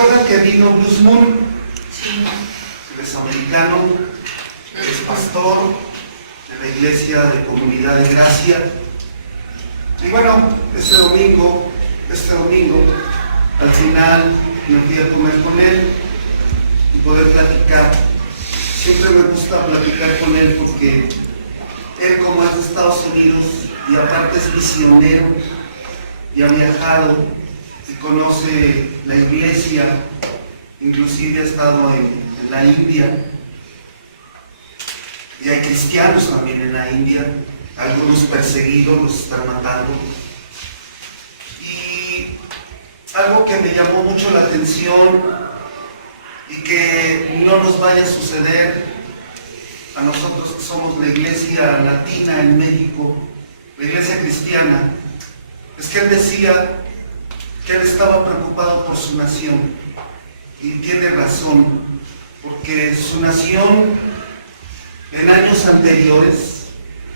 ¿Recuerdan que vino Bruce Moon? Sí. Él es americano, es pastor de la Iglesia de Comunidad de Gracia. Y bueno, este domingo, al final me fui a comer con él y poder platicar. Siempre me gusta platicar con él porque él, como es de Estados Unidos y aparte es misionero y ha viajado y conoce la iglesia, inclusive ha estado en la India, y hay cristianos también en la India, algunos perseguidos, los están matando. Y algo que me llamó mucho la atención y que no nos vaya a suceder a nosotros que somos la iglesia latina en México, la iglesia cristiana, es que él decía que él estaba preocupado por su nación, y tiene razón, porque su nación en años anteriores,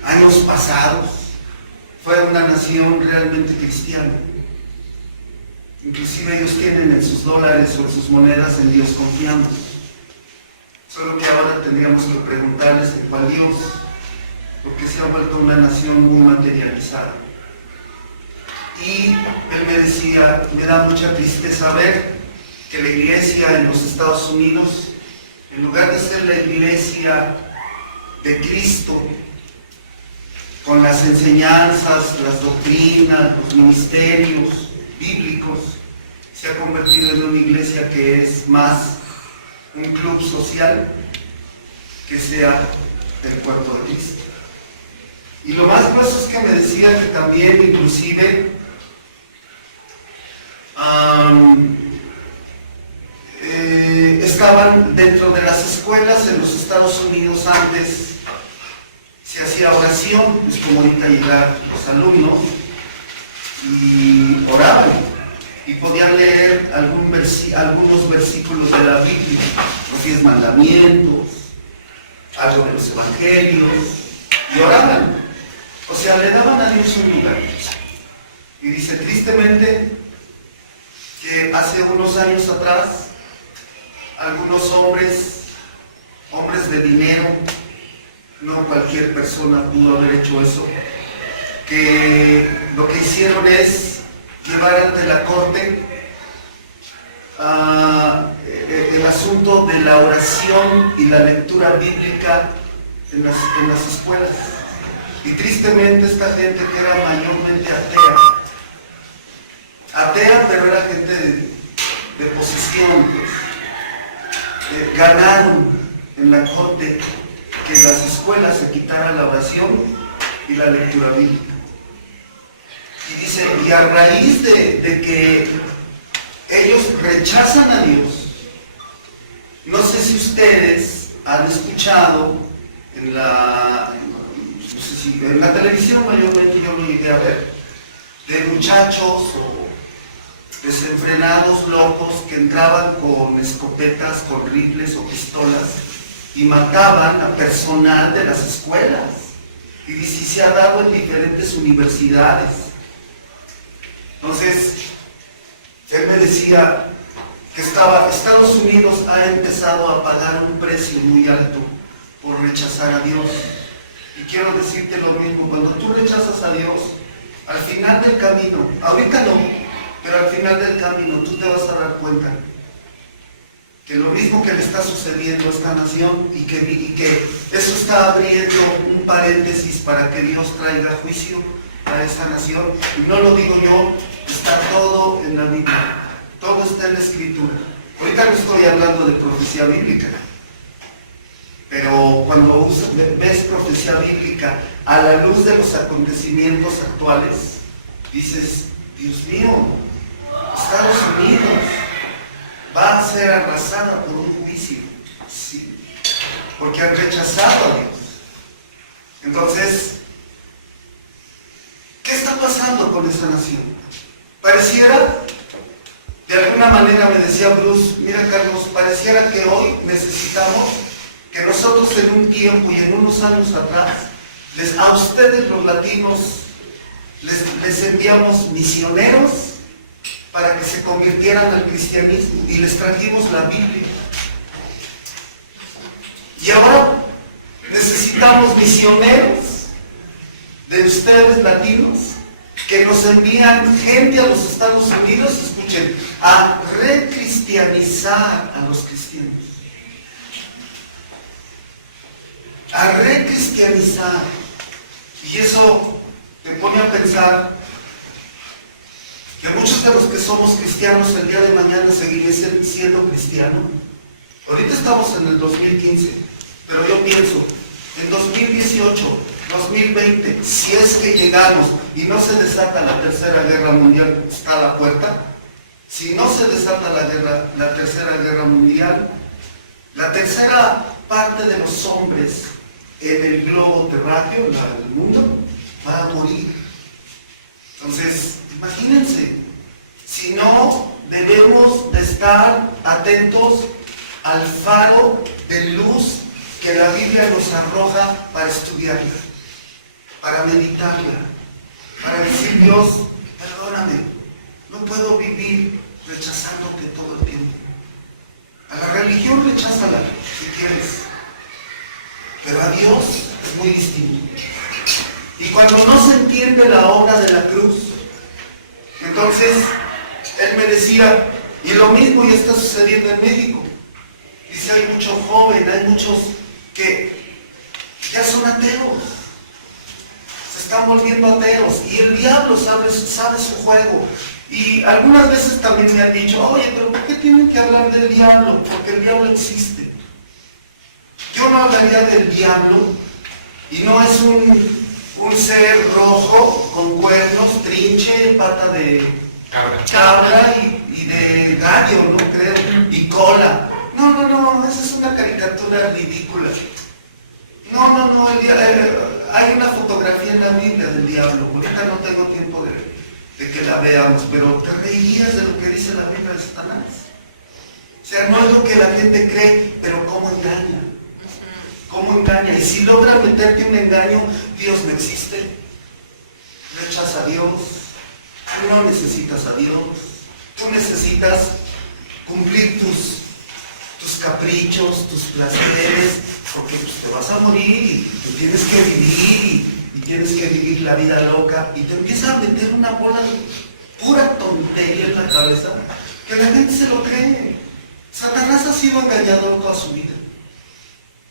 años pasados, fue una nación realmente cristiana. Inclusive ellos tienen en sus dólares o en sus monedas en Dios confiando. Solo que ahora tendríamos que preguntarles en cuál Dios, porque se ha vuelto una nación muy materializada. Y él me decía, me da mucha tristeza ver que la iglesia en los Estados Unidos, en lugar de ser la iglesia de Cristo, con las enseñanzas, las doctrinas, los ministerios bíblicos, se ha convertido en una iglesia que es más un club social que sea el cuerpo de Cristo. Y lo más grueso es que me decía que también inclusive estaban dentro de las escuelas en los Estados Unidos. Antes se hacía oración, es como ahorita llegar los alumnos y oraban y podían leer algunos versículos de la Biblia, los 10 mandamientos, algo de los evangelios, y oraban. O sea, le daban a Dios un lugar. Y dice, tristemente, que hace unos años atrás, algunos hombres de dinero, no cualquier persona pudo haber hecho eso, que lo que hicieron es llevar ante la corte el asunto de la oración y la lectura bíblica en las escuelas. Y tristemente esta gente que era mayormente atea, pero era gente de posición, pues, ganaron en la corte que en las escuelas se quitara la oración y la lectura bíblica. Y dice, y a raíz de que ellos rechazan a Dios, no sé si ustedes han escuchado en la televisión, mayormente yo lo llegué a ver, de muchachos o desenfrenados locos que entraban con escopetas, con rifles o pistolas y mataban a personal de las escuelas. Y dice, se ha dado en diferentes universidades. Entonces, él me decía que Estados Unidos ha empezado a pagar un precio muy alto por rechazar a Dios. Y quiero decirte lo mismo, cuando tú rechazas a Dios, al final del camino, ahorita no, pero al final del camino tú te vas a dar cuenta que lo mismo que le está sucediendo a esta nación y que eso está abriendo un paréntesis para que Dios traiga juicio a esta nación. Y no lo digo yo, está todo en la Biblia, todo está en la Escritura. Ahorita no estoy hablando de profecía bíblica, pero cuando ves profecía bíblica a la luz de los acontecimientos actuales, dices, Dios mío, Estados Unidos va a ser arrasada por un juicio, sí, porque han rechazado a Dios. Entonces, ¿qué está pasando con esta nación? Pareciera, de alguna manera me decía Bruce, mira Carlos, pareciera que hoy necesitamos que nosotros en un tiempo y en unos años atrás, a ustedes los latinos les enviamos misioneros para que se convirtieran al cristianismo y les trajimos la Biblia. Y ahora necesitamos misioneros de ustedes latinos que nos envían gente a los Estados Unidos, escuchen, a recristianizar a los cristianos. A recristianizar. Y eso te pone a pensar que muchos de los que somos cristianos el día de mañana seguiremos siendo cristianos. Ahorita estamos en el 2015, pero yo pienso, en 2018, 2020, si es que llegamos y no se desata la Tercera Guerra Mundial, está a la puerta. Si no se desata la Tercera Guerra Mundial, la tercera parte de los hombres en el globo terráqueo, en el mundo, va a morir. Entonces, imagínense, si no, debemos de estar atentos al faro de luz que la Biblia nos arroja para estudiarla, para meditarla, para decir, Dios, perdóname, no puedo vivir rechazándote todo el tiempo. A la religión recházala, si quieres, pero a Dios es muy distinto. Y cuando no se entiende la obra de la cruz, entonces él me decía, y lo mismo ya está sucediendo en México. Dice, hay mucho joven, hay muchos que ya son ateos, se están volviendo ateos, y el diablo sabe su juego. Y algunas veces también me han dicho, oye, pero ¿por qué tienen que hablar del diablo? Porque el diablo existe. Yo no hablaría del diablo, y no es un ser rojo con cuernos, trinche, pata de cabra y de gallo, ¿no? Creo, y cola. No, esa es una caricatura ridícula. No, hay una fotografía en la Biblia del diablo. Ahorita no tengo tiempo de que la veamos, pero te reirías de lo que dice la Biblia de Satanás. O sea, no es lo que la gente cree, pero cómo engaña. ¿Cómo engaña? Y si logra meterte un engaño, Dios no existe. Rechaza a Dios. Tú no necesitas a Dios. Tú necesitas cumplir tus caprichos, tus placeres, porque pues, te vas a morir y tú tienes que vivir y tienes que vivir la vida loca, y te empieza a meter una bola de pura tontería en la cabeza que la gente se lo cree. Satanás ha sido engañador toda su vida,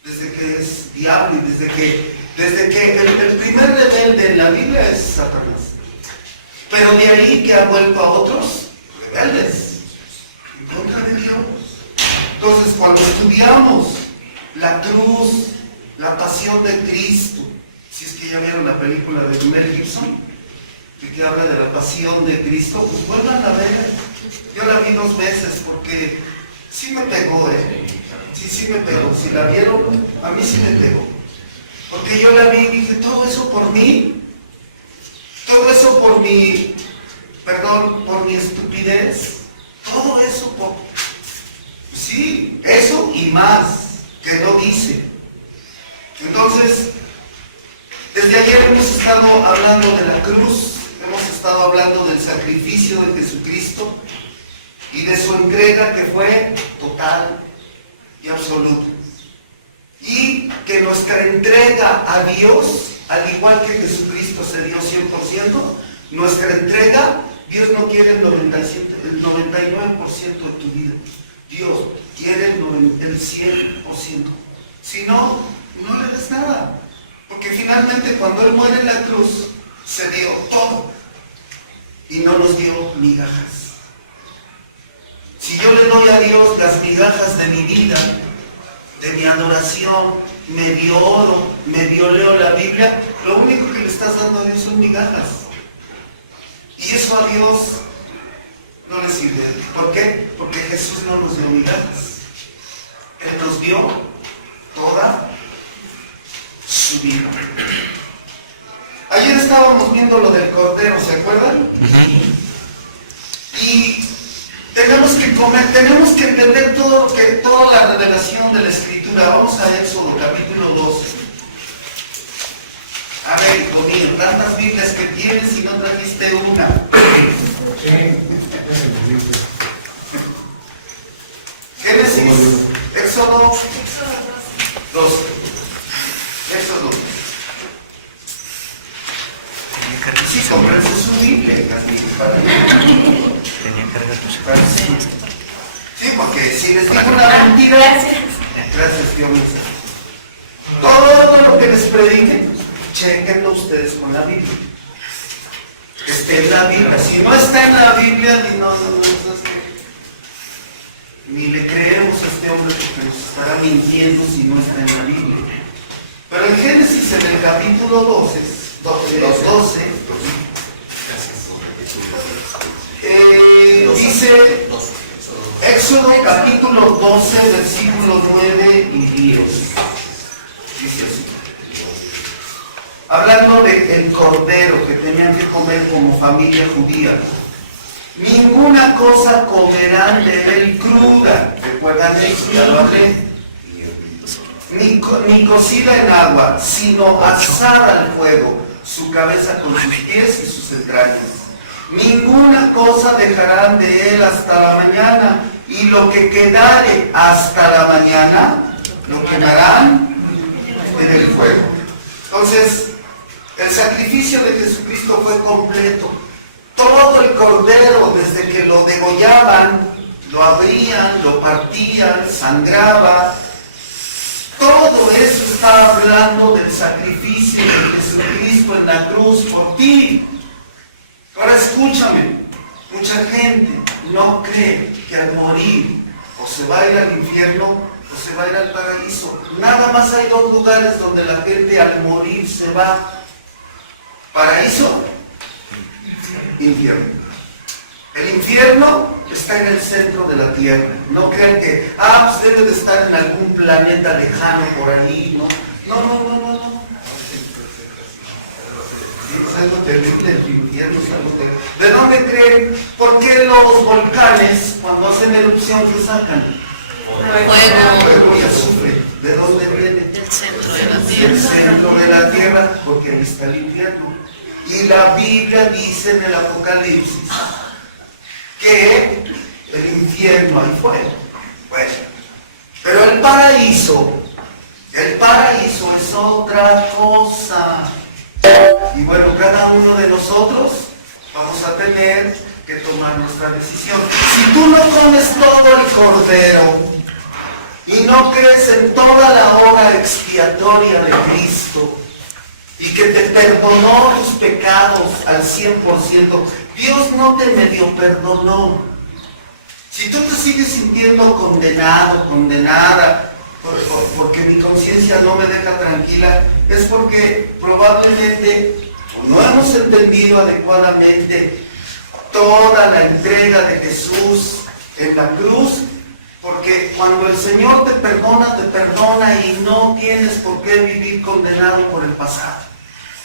desde que es diablo y desde que el primer rebelde en la Biblia es Satanás, pero de ahí que ha vuelto a otros rebeldes en contra de Dios. Entonces, cuando estudiamos la cruz, la pasión de Cristo, si es que ya vieron la película de Mel Gibson, que habla de la pasión de Cristo, pues vuelvan a ver. Yo la vi 2 veces porque sí me pegó, sí me pegó. Si la vieron, a mí sí me pegó. Porque yo la vi y dije, todo eso por mí, todo eso por mi, por mi estupidez, todo eso por... Sí, eso y más, que no dice. Entonces, desde ayer hemos estado hablando de la cruz, hemos estado hablando del sacrificio de Jesucristo y de su entrega que fue total y absoluta. Y que nuestra entrega a Dios, al igual que Jesucristo se dio 100%, nuestra entrega, Dios no quiere el 99% de tu vida. Dios quiere el 100%. Si no, no le des nada. Porque finalmente cuando Él muere en la cruz, se dio todo. Y no nos dio migajas. Si yo le doy a Dios las migajas de mi vida, de mi adoración, medio oro, medio leo la Biblia, lo único que le estás dando a Dios son migajas. Y eso a Dios no le sirve. ¿Por qué? Porque Jesús no nos dio migajas. Él nos dio toda su vida. Ayer estábamos viendo lo del Cordero, ¿se acuerdan? Y tenemos que entender toda la revelación de la Escritura. Vamos a Éxodo capítulo 12. A ver, hijo mío, tantas Biblias que tienes y no trajiste una. Génesis, Éxodo 12. Éxodo. Sí, cómprense su Biblia, para sí, porque si les digo una mentira, gracias Dios mío. Todo lo que les prediquen, chequenlo ustedes con la Biblia. Esté en la Biblia. Si no está en la Biblia, ni le creemos a este hombre porque nos estará mintiendo si no está en la Biblia. Pero en Génesis, en el capítulo 12, dice Éxodo capítulo 12, versículos 9 y 10. Dice así. Hablando del cordero que tenían que comer como familia judía. Ninguna cosa comerán de él cruda. ¿Recuerdan eso? Ya lo hablé. Ni cocida en agua, sino asada al fuego, su cabeza con sus pies y sus entrañas. Ninguna cosa dejarán de él hasta la mañana, y lo que quedare hasta la mañana, lo quemarán en el fuego. Entonces, el sacrificio de Jesucristo fue completo. Todo el cordero, desde que lo degollaban, lo abrían, lo partían, sangraba. Todo eso está hablando del sacrificio de Jesucristo en la cruz por ti. Ahora escúchame, mucha gente no cree que al morir o se va a ir al infierno o se va a ir al paraíso. Nada más hay dos lugares donde la gente al morir se va. Paraíso, infierno. El infierno está en el centro de la tierra. No crean que, pues debe de estar en algún planeta lejano por ahí, ¿no? No. Es algo terrible, el infierno es algo terrible. ¿De dónde creen? ¿Por qué los volcanes, cuando hacen erupción, qué sacan? Fuego y azufre. ¿De dónde viene? Del centro de la tierra. Del centro de la tierra, porque ahí está el infierno. Y la Biblia dice en el Apocalipsis que el infierno hay fuego. Bueno, pero el paraíso es otra cosa. Y bueno, cada uno de nosotros vamos a tener que tomar nuestra decisión. Si tú no comes todo el cordero y no crees en toda la obra expiatoria de Cristo y que te perdonó tus pecados al 100%, Dios no te medio perdonó. Si tú te sigues sintiendo condenado, condenada, porque mi conciencia no me deja tranquila, es porque probablemente no hemos entendido adecuadamente toda la entrega de Jesús en la cruz, porque cuando el Señor te perdona y no tienes por qué vivir condenado por el pasado.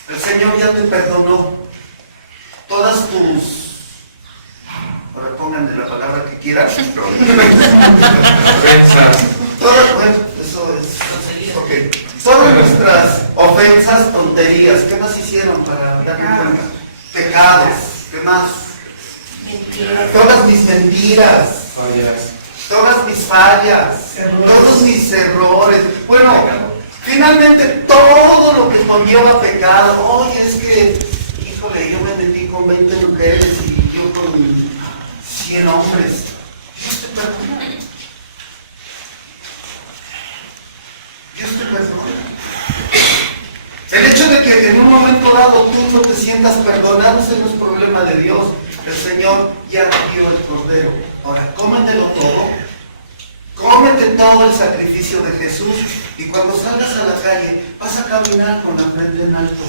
El Señor ya te perdonó todas tus... Ahora pónganle la palabra que quieran. Okay. Todas nuestras ofensas, tonterías, ¿qué más hicieron para darme cuenta? Pecados, ¿qué más? Mentiras. Todas mis mentiras, todas mis fallas, todos mis errores. Bueno, finalmente todo lo que conlleva pecado. Oye, es que, híjole, yo me metí con 20 mujeres y yo con 100 hombres. Dios te perdona. Dios te perdona. El hecho de que en un momento dado tú no te sientas perdonado, ese no es problema de Dios. El Señor ya te dio el cordero. Ahora, cómetelo todo. Cómete todo el sacrificio de Jesús. Y cuando salgas a la calle, vas a caminar con la frente en alto.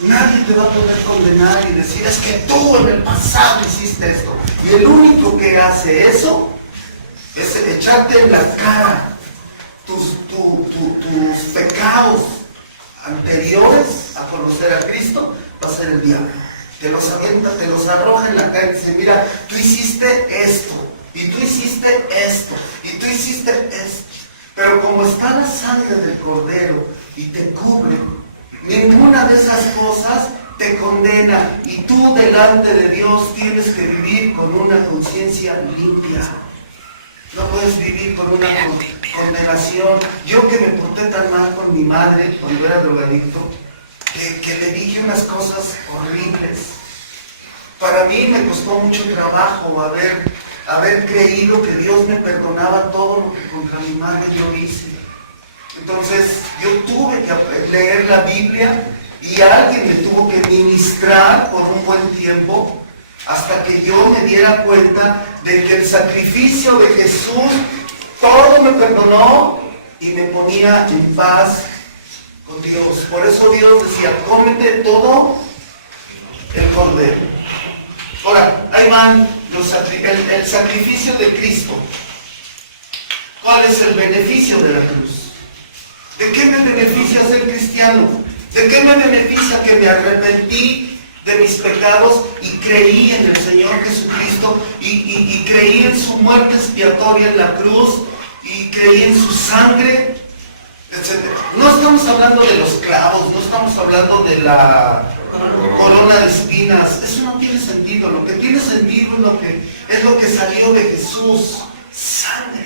Nadie te va a poder condenar y decir, es que tú en el pasado hiciste esto. Y el único que hace eso es echarte en la cara tus pecados anteriores a conocer a Cristo, va a ser el diablo. Te los avienta, te los arroja en la cara y dice, mira, tú hiciste esto, y tú hiciste esto, y tú hiciste esto. Pero como está la sangre del cordero y te cubre, ninguna de esas cosas te condena y tú delante de Dios tienes que vivir con una conciencia limpia. No puedes vivir con una condenación. Yo que me porté tan mal con mi madre cuando era drogadicto, que le dije unas cosas horribles. Para mí me costó mucho trabajo haber creído que Dios me perdonaba todo lo que contra mi madre yo hice. Entonces yo tuve que leer la Biblia y alguien me tuvo que ministrar por un buen tiempo hasta que yo me diera cuenta de que el sacrificio de Jesús todo me perdonó y me ponía en paz con Dios. Por eso Dios decía, cómete todo el cordero. Ahora, ahí van el sacrificio de Cristo. ¿Cuál es el beneficio de la cruz? ¿De qué me beneficia ser cristiano? ¿De qué me beneficia que me arrepentí de mis pecados y creí en el Señor Jesucristo y creí en su muerte expiatoria en la cruz y creí en su sangre, etcétera? No estamos hablando de los clavos, no estamos hablando de la corona de espinas. Eso no tiene sentido. Lo que tiene sentido es lo que salió de Jesús: sangre.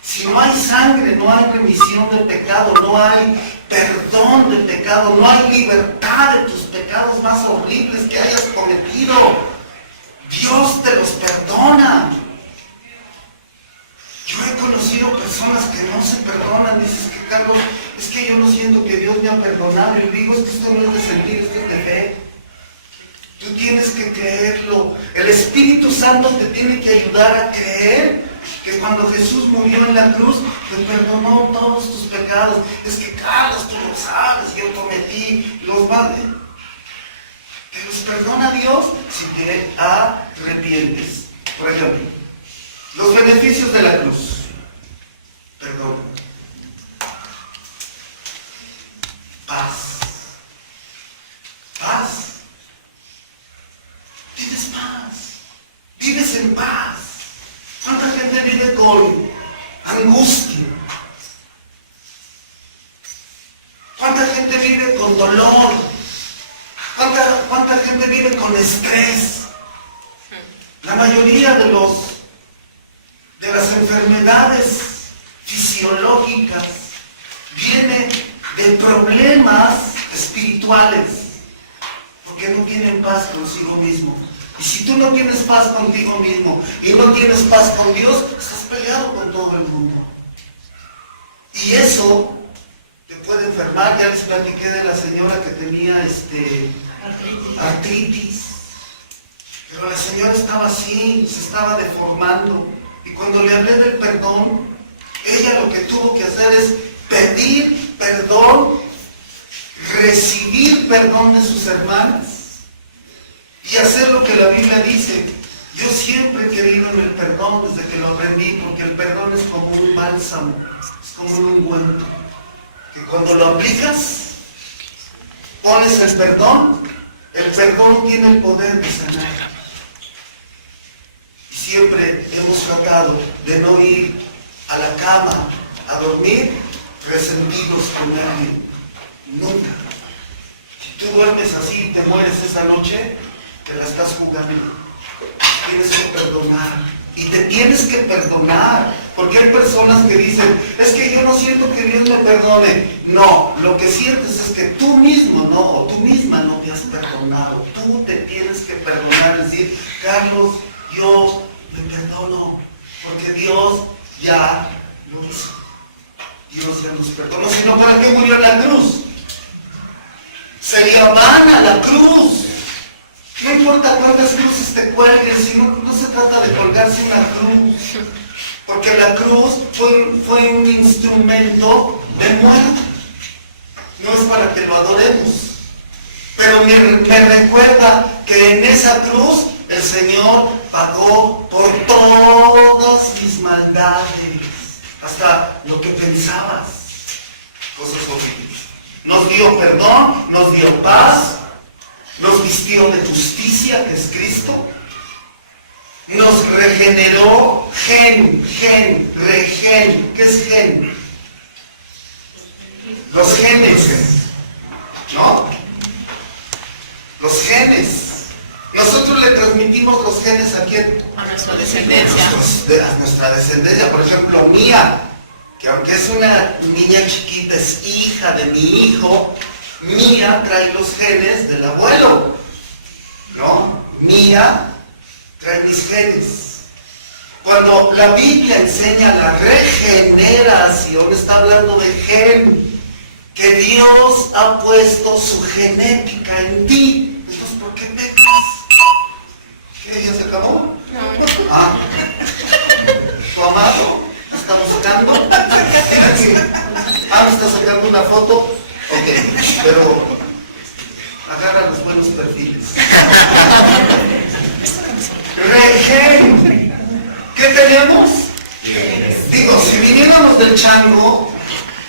Si no hay sangre, no hay remisión de pecado, no hay perdón de pecado, no hay libertad de tus pecados más horribles que hayas cometido. Dios te los perdona. Yo he conocido personas que no se perdonan. Dices que, Carlos, es que yo no siento que Dios me ha perdonado. Y digo, es que esto no es de sentir, esto es de fe. Tú tienes que creerlo. El Espíritu Santo te tiene que ayudar a creer que cuando Jesús murió en la cruz, te perdonó todos tus pecados. Es que, Carlos, tú lo sabes, yo cometí los males. ¿Te los perdona Dios si te arrepientes? Por ejemplo, los beneficios de la cruz. Perdón. Paz. Paz. Tienes paz. Vives en paz. ¿Cuánta gente vive con angustia? ¿Cuánta gente vive con dolor? ¿Cuánta gente vive con estrés? La mayoría de las enfermedades fisiológicas vienen de problemas espirituales, porque no tienen paz consigo mismo. Y si tú no tienes paz contigo mismo y no tienes paz con Dios, estás peleado con todo el mundo. Y eso te puede enfermar. Ya les platiqué de la señora que tenía artritis. Pero la señora estaba así, se estaba deformando. Y cuando le hablé del perdón, ella lo que tuvo que hacer es pedir perdón, recibir perdón de sus hermanas y hacer lo que la Biblia dice. Yo siempre he creído en el perdón desde que lo aprendí, porque el perdón es como un bálsamo, es como un ungüento, que cuando lo aplicas, pones el perdón tiene el poder de sanar. Y siempre hemos tratado de no ir a la cama a dormir resentidos con alguien. Nunca. Si tú duermes así y te mueres esa noche, te la estás jugando. Tienes que perdonar. Y te tienes que perdonar. Porque hay personas que dicen, es que yo no siento que Dios me perdone. No, lo que sientes es que tú mismo no, o tú misma no te has perdonado. Tú te tienes que perdonar. Es decir, Carlos, yo me perdono. Porque Dios ya lo hizo. Dios ya nos perdonó. Si no, ¿para qué murió en la cruz? Sería vana la cruz. No importa cuántas cruces te cuelguen, si no se trata de colgarse una cruz. Porque la cruz fue un instrumento de muerte. No es para que lo adoremos. Pero me recuerda que en esa cruz el Señor pagó por todas mis maldades. Hasta lo que pensabas. Cosas horribles. Nos dio perdón, nos dio paz. Nos vistió de justicia, que es Cristo. Nos regeneró. Regen. ¿Qué es gen? Los genes, ¿no? transmitimos los genes a quién? A nuestra descendencia. A nuestra descendencia. Por ejemplo, Mía, que aunque es una niña chiquita, es hija de mi hijo, Mía trae los genes del abuelo, ¿no? Mía trae mis genes. Cuando la Biblia enseña la regeneración, está hablando de gen, que Dios ha puesto su genética en ti. Entonces, ¿por qué pecas? ¿Qué? ¿Ya se acabó? No. Ah, ¿tu amado está buscando? Ah, ¿me está sacando una foto? Ok, pero agarra los buenos perfiles. Regen. ¿Qué tenemos? Digo, si viniéramos del chango,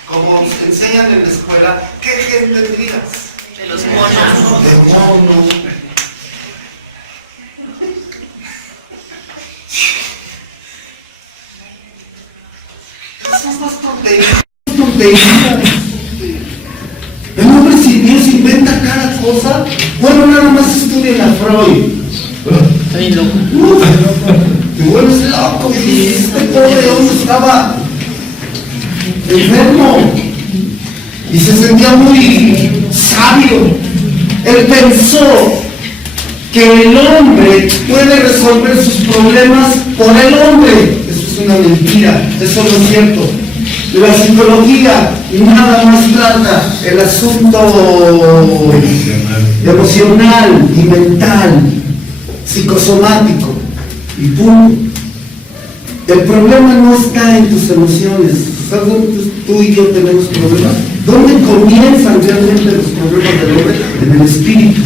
como nos enseñan en la escuela, ¿qué gen tendrías? De los monos. De mono. Esas más tonterías. El hombre, si Dios inventa cada cosa, bueno, nada más estudien a Freud. Está bien loco. Te vuelves loco, y este pobre hombre estaba enfermo y se sentía muy sabio. Él pensó que el hombre puede resolver sus problemas por el hombre. Eso es una mentira, eso no es cierto. La psicología nada más trata el asunto emocional y mental, psicosomático, y punto. El problema no está en tus emociones. ¿Sabes dónde tú y yo tenemos problemas? ¿Dónde comienzan realmente los problemas del hombre? En el espíritu.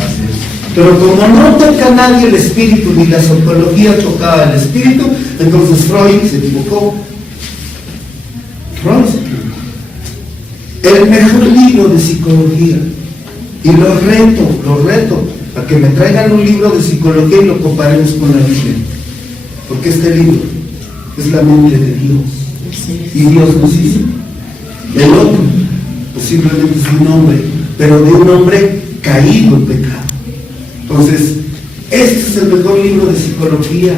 Pero como no toca a nadie el espíritu, ni la psicología tocaba el espíritu, entonces Freud se equivocó. Freud. El mejor libro de psicología. Y lo reto, a que me traigan un libro de psicología y lo comparemos con la Biblia. Porque este libro es la mente de Dios. Y Dios nos hizo. El otro, posiblemente es un hombre, pero de un hombre caído en pecado. Entonces, este es el mejor libro de psicología.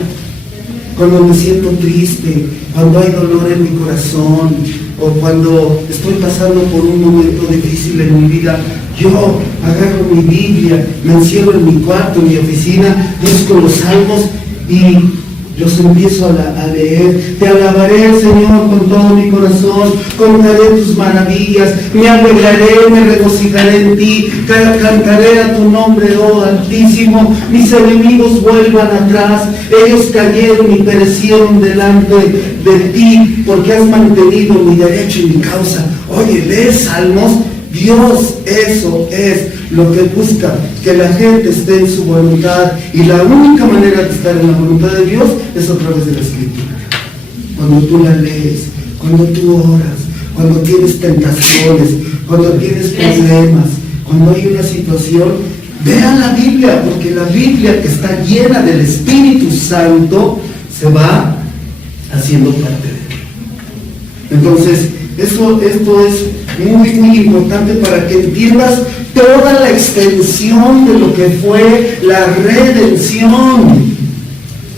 Cuando me siento triste, cuando hay dolor en mi corazón, o cuando estoy pasando por un momento difícil en mi vida, yo agarro mi Biblia, me encierro en mi cuarto, en mi oficina, busco los salmos y los empiezo a leer. Te alabaré, Señor, con todo mi corazón, contaré tus maravillas, me alegraré, me regocijaré en ti, cantaré a tu nombre, oh Altísimo. Mis enemigos vuelvan atrás, ellos cayeron y perecieron delante de ti, porque has mantenido mi derecho y mi causa. Oye, lees salmos. Dios, eso es lo que busca, que la gente esté en su voluntad, y la única manera de estar en la voluntad de Dios es a través de la Escritura. Cuando tú la lees, cuando tú oras, cuando tienes tentaciones, cuando tienes problemas, cuando hay una situación, vean la Biblia, porque la Biblia, que está llena del Espíritu Santo, se va haciendo parte de ti. Entonces, esto es muy, muy importante para que entiendas toda la extensión de lo que fue la redención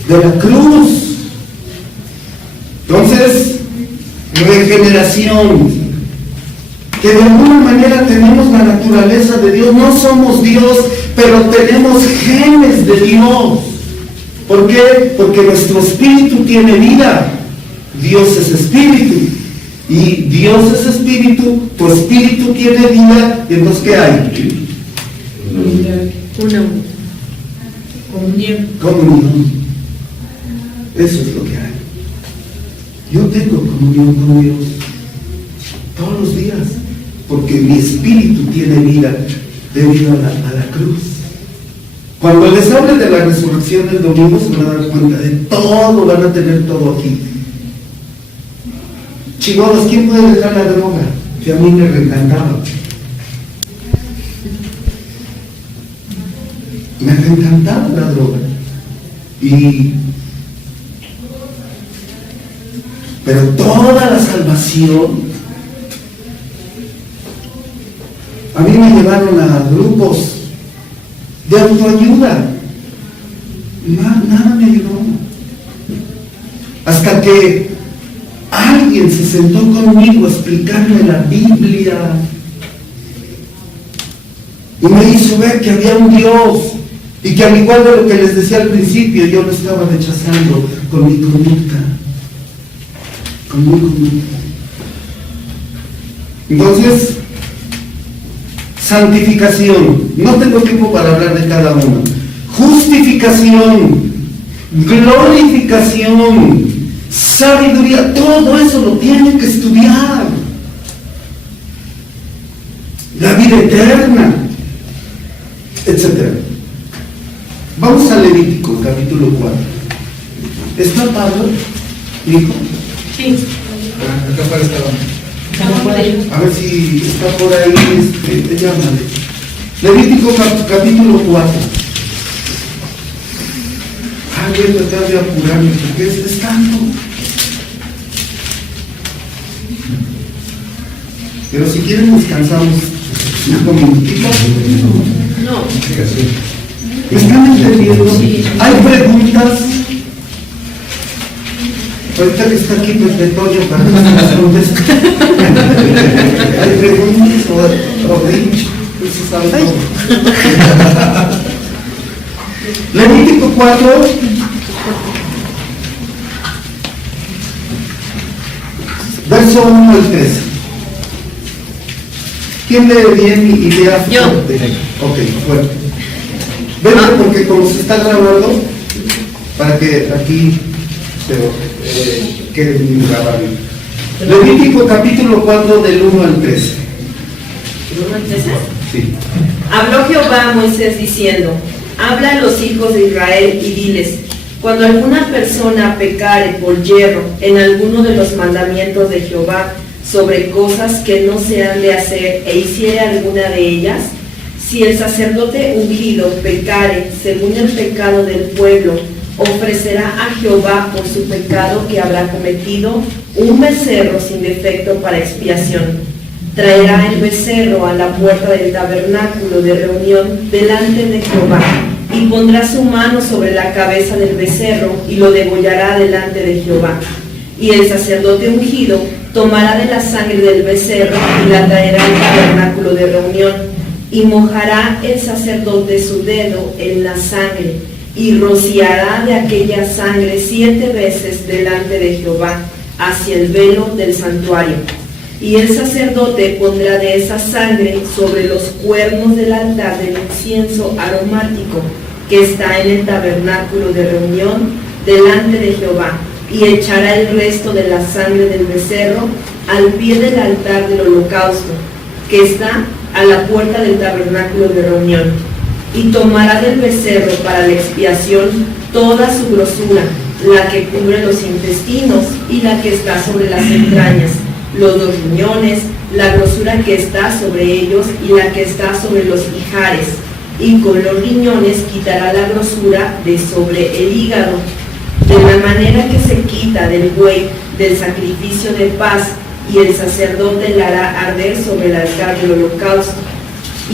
de la cruz. Entonces, regeneración, que de alguna manera tenemos la naturaleza de Dios. No somos Dios, pero tenemos genes de Dios. ¿Por qué? Porque nuestro espíritu tiene vida. Dios es espíritu. Y Dios es espíritu, tu espíritu tiene vida, y entonces ¿qué hay? Comunión. Eso es lo que hay. Yo tengo comunión con Dios todos los días, porque mi espíritu tiene vida debido a la cruz. Cuando les hable de la resurrección del domingo se van a dar cuenta de todo, van a tener todo aquí. Chibolos, ¿quién puede dejar la droga? Que a mí me reencantaba. Me reencantaba la droga. Pero toda la salvación, a mí me llevaron a grupos de autoayuda. Nada me ayudó. Hasta que alguien se sentó conmigo a explicarme la Biblia y me hizo ver que había un Dios y que, al igual de lo que les decía al principio, yo lo estaba rechazando con mi conducta. Entonces, santificación, no tengo tiempo para hablar de cada uno. Justificación, glorificación, sabiduría, todo eso lo tienen que estudiar. La vida eterna, etc. Vamos a Levítico, capítulo 4. ¿Está Pablo, hijo? Sí. Acá para esta. A ver si está por ahí, llámale. Levítico capítulo 4. Voy a tratar de apurarme porque es tanto. Pero si quieren descansamos 5 minutitos. No. ¿Me están entendiendo? Sí. ¿Hay preguntas? Ahorita que está aquí Pepe Toño para que nos conteste. ¿Hay preguntas o Rich? Eso sabe todo. Levítico 4. Verso 1 al 13. ¿Quién lee bien y lea fuerte? Yo. Ok, fuerte. Vete porque como se está grabando, para que aquí se quede bien grabado. Levítico capítulo 4 del 1 al 13. ¿1 al 13? Sí. Habló Jehová a Moisés diciendo: habla a los hijos de Israel y diles: cuando alguna persona pecare por yerro en alguno de los mandamientos de Jehová sobre cosas que no se han de hacer e hiciere alguna de ellas, si el sacerdote ungido pecare según el pecado del pueblo, ofrecerá a Jehová por su pecado que habrá cometido un becerro sin defecto para expiación. Traerá el becerro a la puerta del tabernáculo de reunión delante de Jehová, y pondrá su mano sobre la cabeza del becerro y lo degollará delante de Jehová. Y el sacerdote ungido tomará de la sangre del becerro y la traerá al tabernáculo de reunión, y mojará el sacerdote su dedo en la sangre, y rociará de aquella sangre 7 veces delante de Jehová hacia el velo del santuario. Y el sacerdote pondrá de esa sangre sobre los cuernos del altar del incienso aromático que está en el tabernáculo de reunión delante de Jehová, y echará el resto de la sangre del becerro al pie del altar del holocausto que está a la puerta del tabernáculo de reunión, y tomará del becerro para la expiación toda su grosura, la que cubre los intestinos y la que está sobre las entrañas, los 2 riñones, la grosura que está sobre ellos y la que está sobre los ijares, y con los riñones quitará la grosura de sobre el hígado, de la manera que se quita del buey del sacrificio de paz, y el sacerdote la hará arder sobre el altar del holocausto.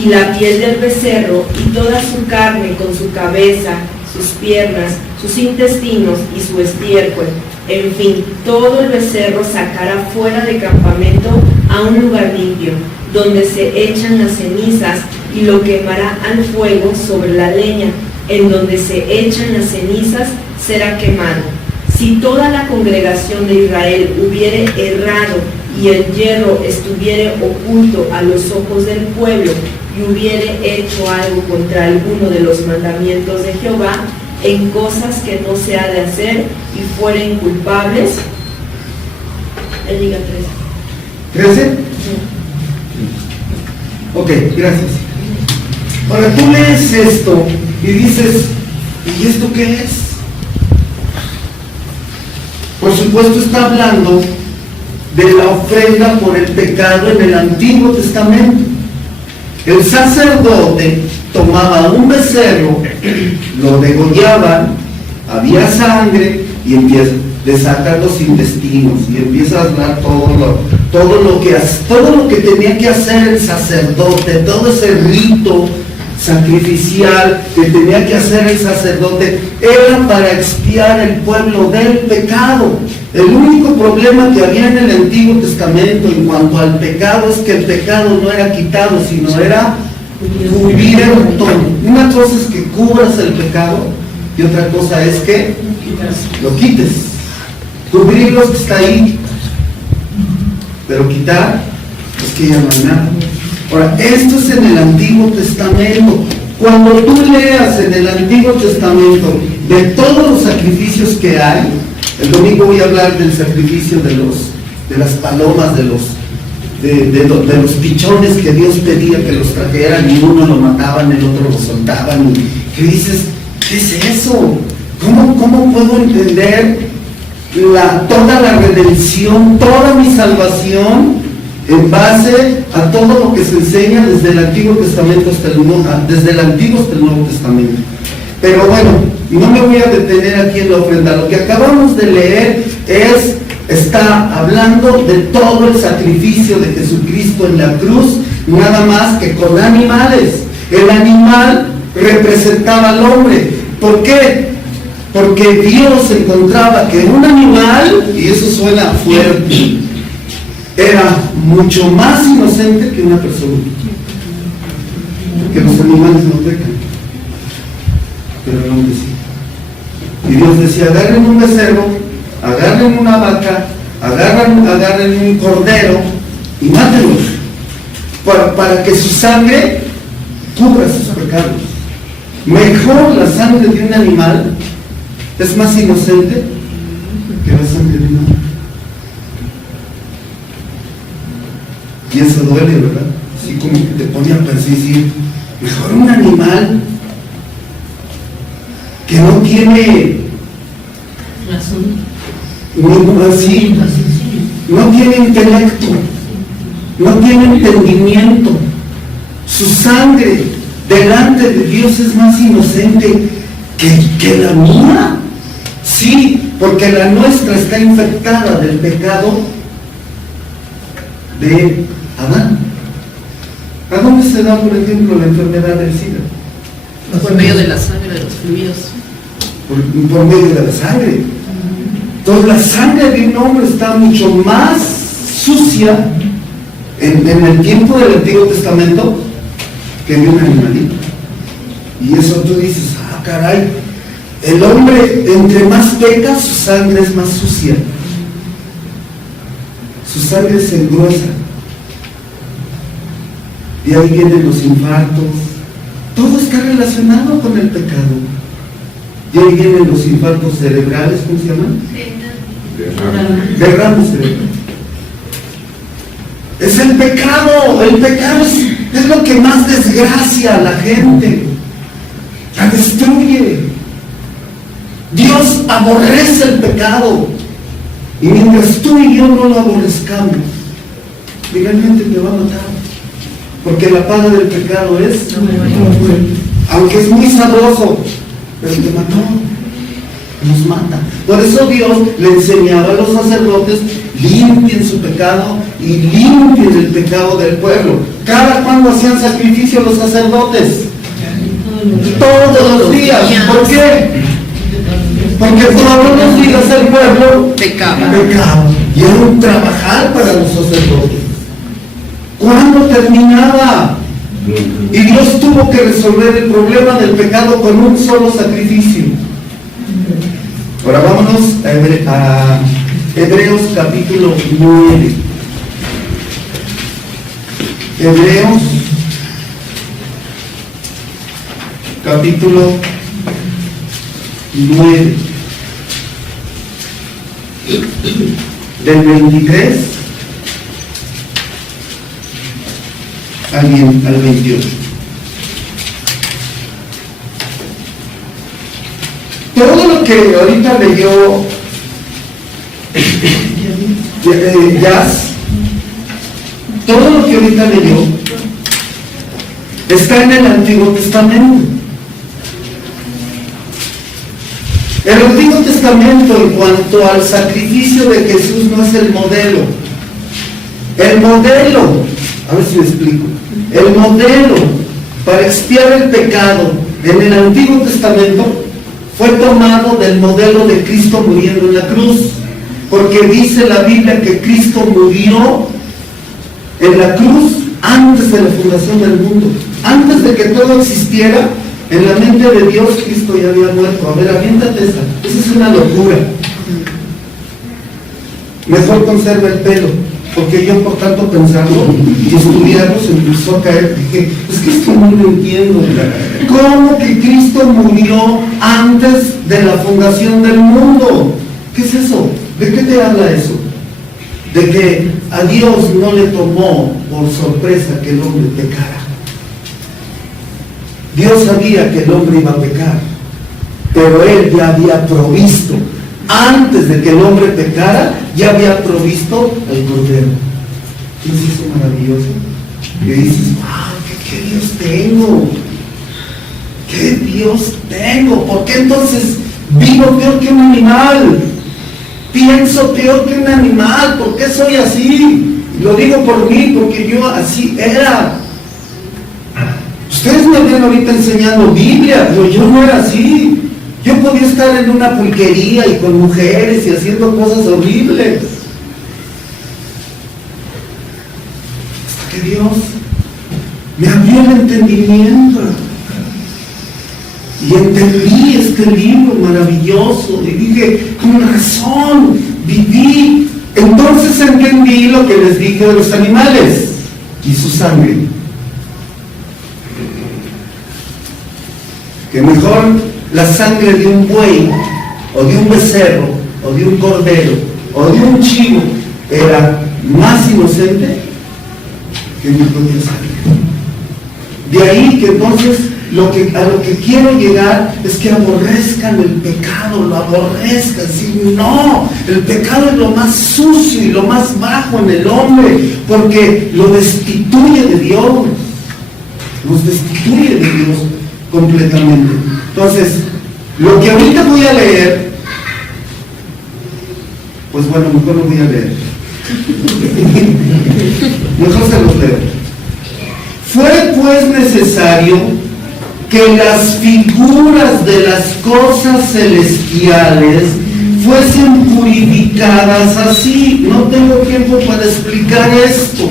Y la piel del becerro y toda su carne con su cabeza, sus piernas, sus intestinos y su estiércol, en fin, todo el becerro sacará fuera de campamento a un lugar limpio, donde se echan las cenizas, y lo quemará al fuego sobre la leña. En donde se echan las cenizas será quemado. Si toda la congregación de Israel hubiere errado y el hierro estuviere oculto a los ojos del pueblo, y hubiere hecho algo contra alguno de los mandamientos de Jehová, en cosas que no se ha de hacer, y fueren culpables, él diga 13. ¿13? Ok, gracias. Ahora tú lees esto y dices, ¿y esto qué es? Por supuesto está hablando de la ofrenda por el pecado en el Antiguo Testamento. El sacerdote tomaba un becerro, lo degollaba, había sangre, y empieza a sacar los intestinos, y empieza a hablar todo lo que tenía que hacer el sacerdote, todo ese rito sacrificial que tenía que hacer el sacerdote era para expiar el pueblo del pecado. El único problema que había en el Antiguo Testamento en cuanto al pecado es que el pecado no era quitado, sino era cubierto. Una cosa es que cubras el pecado y otra cosa es que lo quites. Cubrirlo es que está ahí, pero quitar es que ya no hay nada. Ahora, esto es en el Antiguo Testamento. Cuando tú leas en el Antiguo Testamento de todos los sacrificios que hay, el domingo voy a hablar del sacrificio de las palomas, de los pichones que Dios pedía que los trajeran y uno lo mataban, el otro lo soltaban. Y dices, ¿qué es eso? ¿Cómo puedo entender toda la redención, toda mi salvación en base a todo lo que se enseña desde el Antiguo Testamento hasta desde el Antiguo hasta el Nuevo Testamento? Pero bueno, no me voy a detener aquí en la ofrenda. Lo que acabamos de leer está hablando de todo el sacrificio de Jesucristo en la cruz, nada más que con animales. El animal representaba al hombre. ¿Por qué? Porque Dios encontraba que un animal, y eso suena fuerte, era mucho más inocente que una persona. Porque los animales no pecan, pero el hombre sí. Y Dios decía, agarren un becerro, agarren una vaca, agarren un cordero y mátenlos para que su sangre cubra sus pecados. Mejor la sangre de un animal es más inocente que la sangre de un hombre. Y eso duele, ¿verdad? Así como que te pone a percibir. Mejor un animal que no tiene así, no tiene intelecto, no tiene entendimiento. Su sangre delante de Dios es más inocente que la mía. Sí, porque la nuestra está infectada del pecado de Adán. ¿A dónde se da, por ejemplo, la enfermedad del SIDA? Por medio de la sangre, de los fluidos. Por medio de la sangre. Entonces la sangre de un hombre está mucho más sucia en el tiempo del Antiguo Testamento que de un animalito. Y eso tú dices, ah, caray, el hombre entre más peca, su sangre es más sucia. Su sangre se engruesa. Y ahí vienen los infartos. Todo está relacionado con el pecado. Y ahí vienen los infartos cerebrales, ¿cómo se llaman? Derrames cerebrales. Es el pecado. El pecado es lo que más desgracia a la gente. La destruye. Dios aborrece el pecado. Y mientras tú y yo no lo aborrezcamos, finalmente te va a matar. Porque la paga del pecado es, aunque es muy sabroso, pero te mató, nos mata. Por eso Dios le enseñaba a los sacerdotes, limpien su pecado y limpien el pecado del pueblo. ¿Cada cuándo hacían sacrificio los sacerdotes? Todos los días. ¿Por qué? Porque todos los días el pueblo pecaba. Y era un trabajar para los sacerdotes. ¿Cuándo terminaba? Y Dios tuvo que resolver el problema del pecado con un solo sacrificio. Ahora vámonos a Hebreos capítulo 9. Hebreos capítulo 9. Del 23 al 28. Todo lo que ahorita leyó Jazz, todo lo que ahorita leyó está en el Antiguo Testamento. El Antiguo Testamento, en cuanto al sacrificio de Jesús, no es el modelo. El modelo, a ver si me explico, el modelo para expiar el pecado en el Antiguo Testamento fue tomado del modelo de Cristo muriendo en la cruz, porque dice la Biblia que Cristo murió en la cruz antes de la fundación del mundo, antes de que todo existiera. En la mente de Dios, Cristo ya había muerto. A ver, aviéntate esa es una locura. Mejor conserva el pelo, porque yo por tanto pensarlo y estudiarlo se empezó a caer. Dije, es que esto no lo entiendo. ¿Cómo que Cristo murió antes de la fundación del mundo? ¿Qué es eso? ¿De qué te habla eso? De que a Dios no le tomó por sorpresa que el hombre pecara. Dios sabía que el hombre iba a pecar, pero Él ya había provisto, antes de que el hombre pecara, ya había provisto el Cordero. ¿No es eso maravilloso? Y dices, wow, ¿qué Dios tengo? ¿Qué Dios tengo? ¿Por qué entonces vivo peor que un animal? Pienso peor que un animal. ¿Por qué soy así? Lo digo por mí, porque yo así era. Ustedes me ven ahorita enseñando Biblia, pero yo no era así. Yo podía estar en una pulquería y con mujeres y haciendo cosas horribles. Hasta que Dios me abrió el entendimiento. Y entendí este libro maravilloso. Y dije, con razón, viví. Entonces entendí lo que les dije de los animales y su sangre. Que mejor la sangre de un buey, o de un becerro, o de un cordero, o de un chivo, era más inocente que mi propia sangre. De ahí que entonces a lo que quiero llegar es que aborrezcan el pecado, lo aborrezcan. Si no, el pecado es lo más sucio y lo más bajo en el hombre, porque lo destituye de Dios, nos destituye de Dios completamente. Entonces, lo que ahorita voy a leer, pues bueno, mejor lo voy a leer. Mejor se los leo. Fue pues necesario que las figuras de las cosas celestiales fuesen purificadas así. No tengo tiempo para explicar esto,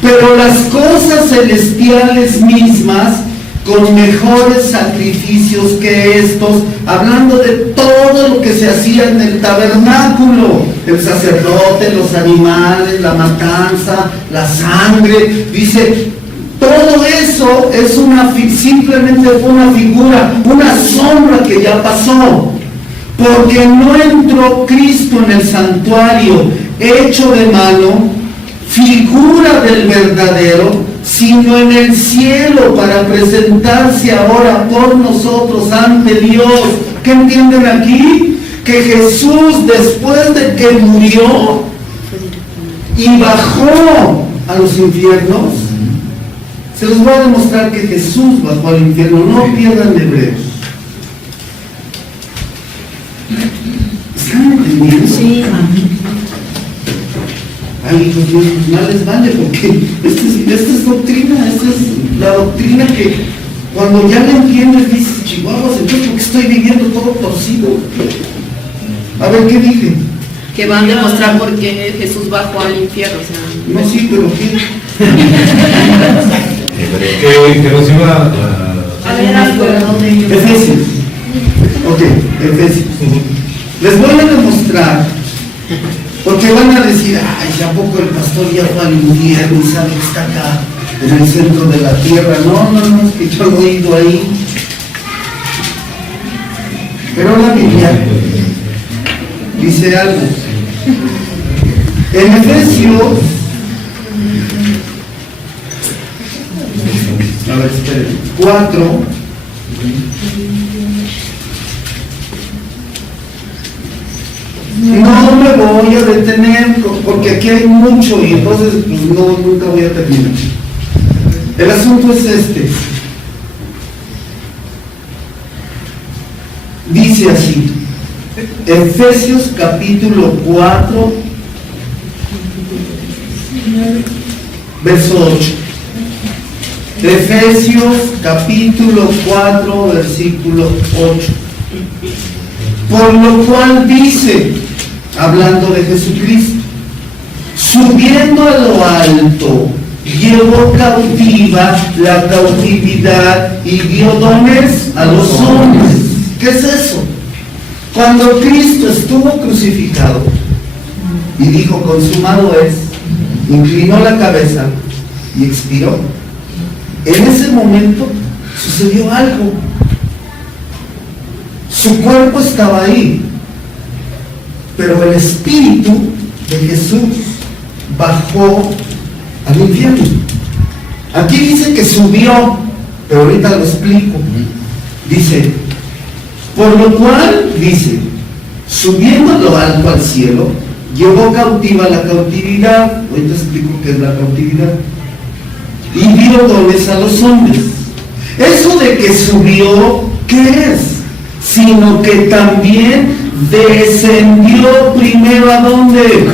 pero las cosas celestiales mismas con mejores sacrificios que estos, hablando de todo lo que se hacía en el tabernáculo, el sacerdote, los animales, la matanza, la sangre, dice, todo eso es simplemente fue una figura, una sombra que ya pasó, porque no entró Cristo en el santuario hecho de mano, figura del verdadero, sino en el cielo, para presentarse ahora por nosotros ante Dios. ¿Qué entienden aquí? Que Jesús, después de que murió y bajó a los infiernos, se los voy a demostrar que Jesús bajó al infierno. No pierdan Hebreos. ¿Están entendiendo? Sí. Ay, hijos míos, pues mal les vale, porque esta es doctrina, esta es la doctrina que cuando ya la entiendes dices, chihuahuas, entonces ¿por qué estoy viviendo todo torcido? A ver, ¿qué dije? Que van a demostrar por qué Jesús bajó al infierno. O sea, No, sí, pero ¿qué? Que nos iba A ver, algo. Efesios. Ok, Efesios. Les voy a demostrar, porque van a decir, ay, ¿a poco el pastor ya fue al infierno y sabe que está acá en el centro de la tierra? No, es que yo no he ido ahí. Pero la Biblia dice algo. En Efesios, a ver, esperen, 4, no me voy a detener porque aquí hay mucho y entonces pues, nunca voy a terminar. El asunto es este. Dice así, Efesios capítulo 4, verso 8. Efesios capítulo 4, versículo 8. Por lo cual dice, hablando de Jesucristo, subiendo a lo alto, llevó cautiva la cautividad y dio dones a los hombres. ¿Qué es eso? Cuando Cristo estuvo crucificado y dijo, consumado es, inclinó la cabeza y expiró, en ese momento sucedió algo. Su cuerpo estaba ahí, pero el Espíritu de Jesús bajó al infierno. Aquí dice que subió, pero ahorita lo explico. Dice, por lo cual, dice, subiendo a lo alto al cielo, llevó cautiva la cautividad. Ahorita explico qué es la cautividad. Y dio dones a los hombres. Eso de que subió, ¿qué es? Sino que también descendió primero ¿a dónde?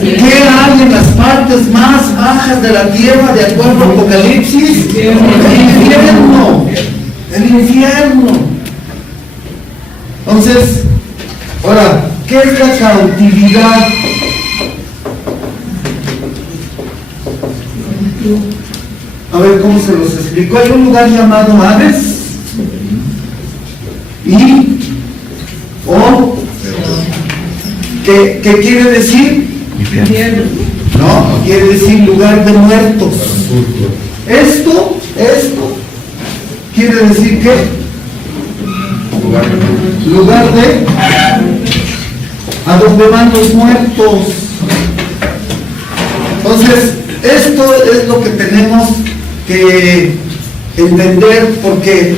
¿Qué hay en las partes más bajas de la tierra de acuerdo a Apocalipsis? El infierno. El infierno. Entonces, ahora, ¿qué es la cautividad? A ver cómo se los explico. Hay un lugar llamado Hades y ¿qué quiere decir? No, quiere decir lugar de muertos. Esto quiere decir ¿qué? Lugar de a donde van los muertos. Entonces, esto es lo que tenemos que entender, porque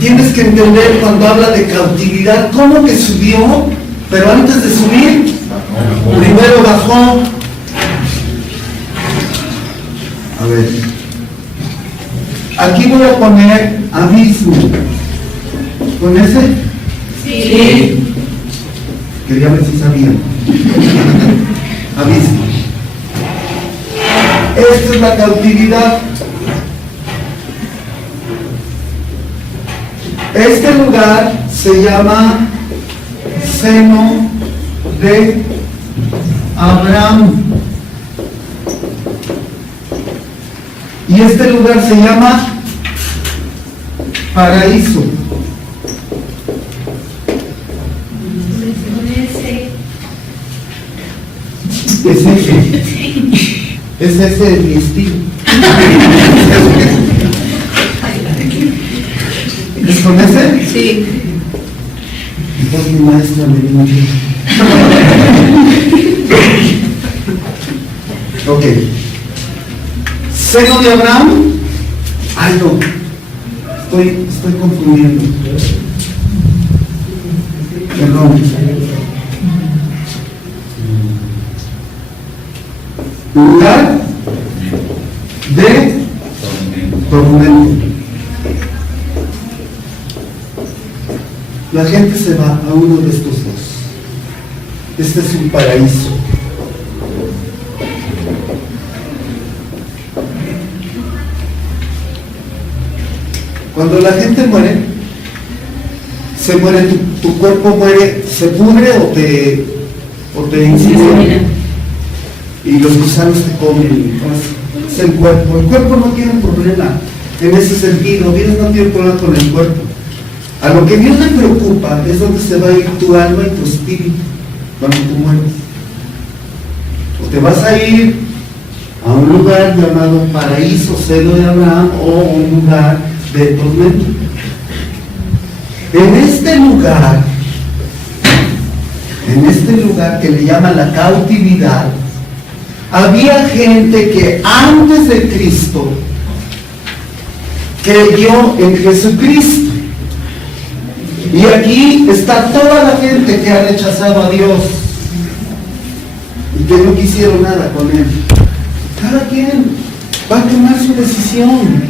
tienes que entender cuando habla de cautividad, ¿cómo que subió? Pero antes de subir, primero bajó. A ver, aquí voy a poner abismo. ¿Con ese? Sí. Quería ver si sabían. Abismo. Esta es la cautividad. Este lugar se llama seno de Abraham. Y este lugar se llama paraíso. Es ese mi estilo. ¿Es con ese? Sí. Entonces mi maestra me dijo aquí. Ok. Seno de Abraham. Ay, no. Estoy confundiendo. Perdón. Lugar de tormento. La gente se va a uno de estos dos. Este es un paraíso. Cuando la gente muere, se muere, tu cuerpo muere, se pudre o te incinera. Y los gusanos te comen. Es el cuerpo. El cuerpo no tiene problema en ese sentido. Dios no tiene problema con el cuerpo. A lo que Dios le preocupa es donde se va a ir tu alma y tu espíritu cuando tú mueres. O te vas a ir a un lugar llamado paraíso, seno de Abraham, o un lugar de tormento. En este lugar que le llama la cautividad, había gente que antes de Cristo creyó en Jesucristo. Y aquí está toda la gente que ha rechazado a Dios y que no quisieron nada con Él. Cada quien va a tomar su decisión.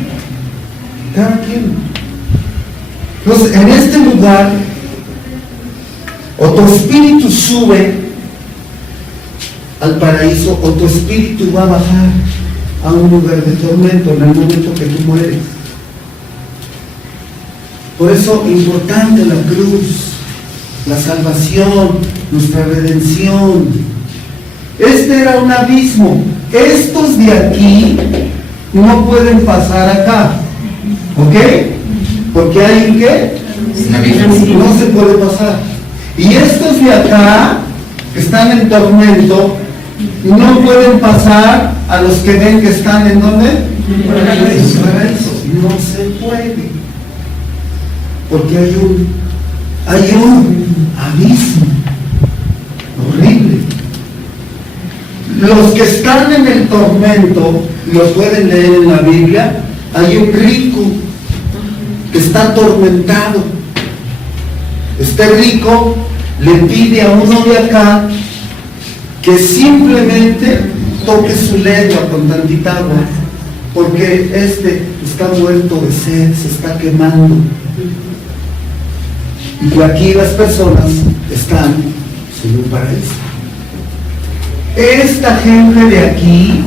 Cada quien. Entonces, en este lugar, o tu espíritu sube al paraíso, o tu espíritu va a bajar a un lugar de tormento en el momento que tú mueres. Por eso, importante la cruz, la salvación, nuestra redención. Este era un abismo. Estos de aquí no pueden pasar acá. ¿Ok? Porque hay un ¿qué? No se puede pasar. Y estos de acá, que están en tormento, no pueden pasar a los que ven que están en ¿dónde? Paraíso. No se puede. Porque hay un abismo horrible. Los que están en el tormento, lo pueden leer en la Biblia, hay un rico que está atormentado. Este rico le pide a uno de acá que simplemente toque su lengua con tantita agua, porque está muerto de sed, se está quemando. Y aquí las personas están en un paraíso. Esta gente de aquí